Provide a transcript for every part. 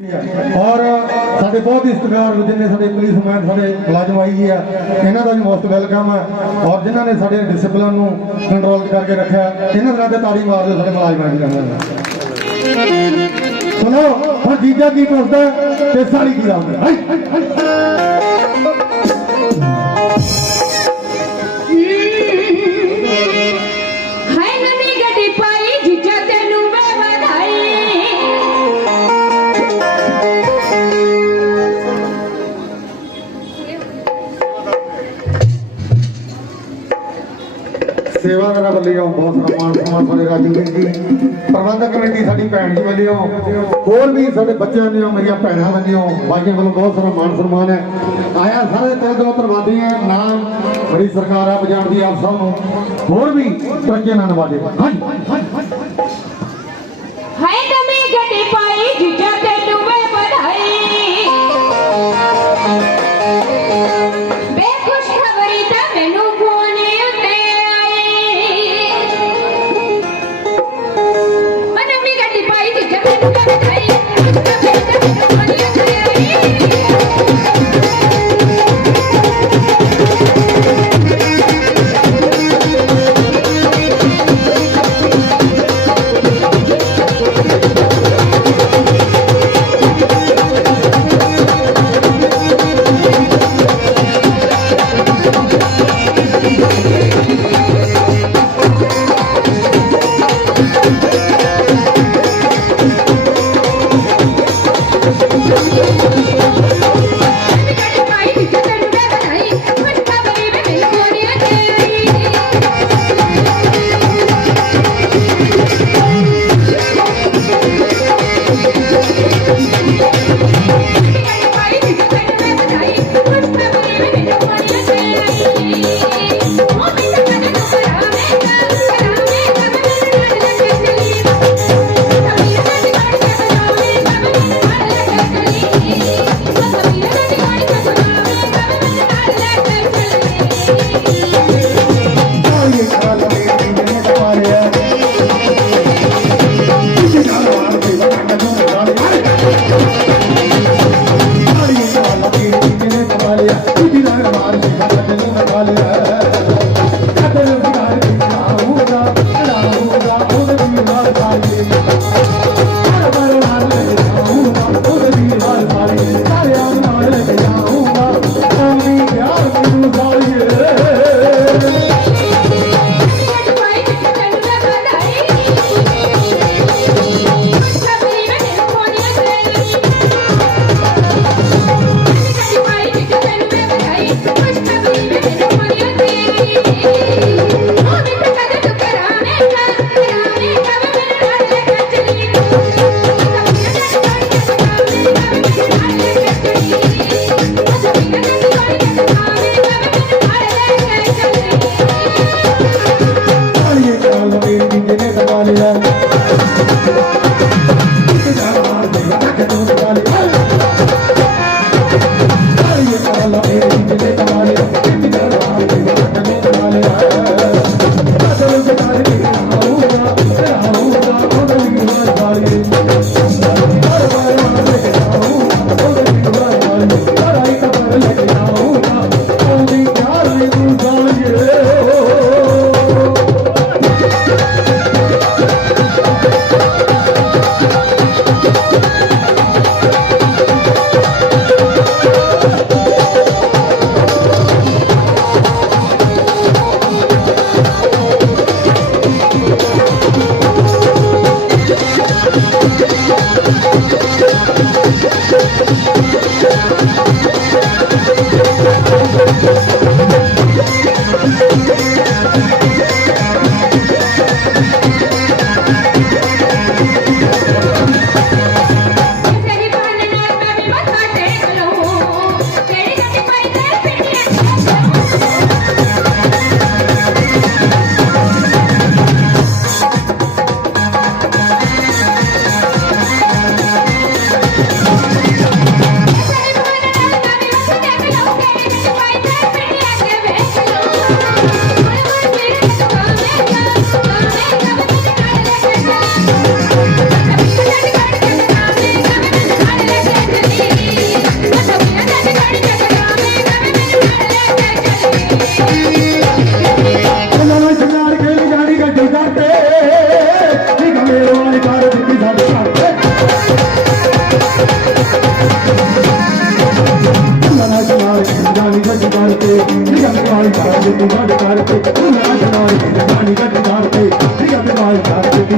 ਔਰ ਸਾਡੇ ਬਹੁਤ ਹੀ ਸਤਿਕਾਰ ਜਿੰਨੇ ਸਾਡੇ ਪੁਲਿਸ ਮੈਨ ਸਾਡੇ ਮੁਲਾਜ਼ਮ ਆਈ ਜੀ ਆ, ਇਹਨਾਂ ਦਾ ਵੀ ਮੋਸਟ ਵੈਲਕਮ ਹੈ ਔਰ ਜਿਨ੍ਹਾਂ ਨੇ ਸਾਡੇ ਡਿਸਪਲਿਨ ਨੂੰ ਕੰਟਰੋਲ ਕਰਕੇ ਰੱਖਿਆ, ਇਹਨਾਂ ਦਾ ਤੇ ਤਾੜੀ ਮਾਰਦੇ ਸਾਡੇ ਮੁਲਾਜ਼ਮਾਂ ਦੀ ਸੁਣੋ, ਹੁਣ ਜੀਜਾ ਕੀ ਪੁੱਛਦਾ, ਤੇ ਸਾਲੀ ਕੀ ਲਾਉਂਦਾ ਹਾਈ। ਸੇਵਾਦਾਰਾਂ ਵੱਲੋਂ ਬਹੁਤ ਸਾਰਾ ਸਨਮਾਨ ਸਾਡੇ ਰਾਜੂ ਜੀ। ਪ੍ਰਬੰਧਕ ਕਮੇਟੀ ਸਾਡੀ ਭੈਣ ਜੀ ਵੱਲੋਂ, ਹੋਰ ਵੀ ਸਾਡੇ ਬੱਚਿਆਂ ਵੱਲੋਂ, ਮੇਰੀਆਂ ਭੈਣਾਂ ਵੱਲੋਂ, ਬਾਈਆਂ ਵੱਲੋਂ ਬਹੁਤ ਸਾਰਾ ਮਾਣ ਸਨਮਾਨ ਹੈ। ਆਇਆ ਸਾਰੇ ਦਿਲ ਤੋਂ ਧੰਨਵਾਦੀ ਹੈ, ਨਾਮ ਬੜੀ ਸਰਕਾਰ ਆ ਪੰਜਾਬ ਦੀ ਆਪ ਸਭ ਨੂੰ। ਹੋਰ ਵੀ ਤਰੱਕੀਆਂ ਨਾਲ ਨਵਾਜੇ ਹਾਂਜੀ। ਹਾਏ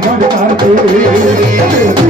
ਕਰਕੇ